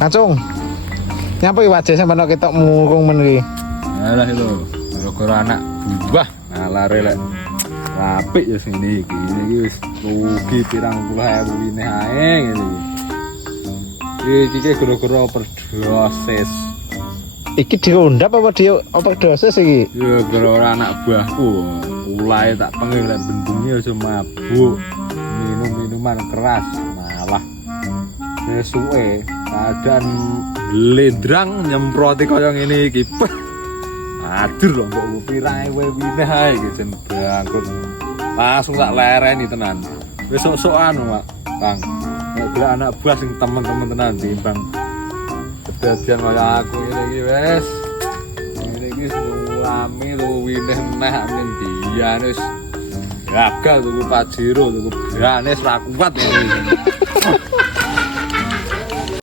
Acung. Nyapa iki wajah sampeyan ketok murung men iki. Alah lho, gara-gara anak buah ngalare lek apik ya sing iki. Iki wis rugi pirang puluh ewu ini ae ngene iki. Iki gara-gara perdosis. Iki diundap apa dosis iki? Ya gara-gara anak buahku. Mulai tak pengen lek bendunya aja mabuk. Minum-minuman keras malah sesuke keadaan lendrang nyemproti kaya ngene iki. Adur lho mbok pirae wewine ae iki jen bangkrut. Langsung tak lereni tenan. Wis sok-sokan, Pak. Bang. Nek anak buah sing temen-temen tenan timbang kejadian kaya aku ngene iki wis. Ngene iki suami luwine neh amin dian wis gagal tuku Pajero, tuku Branes ra kuat iki.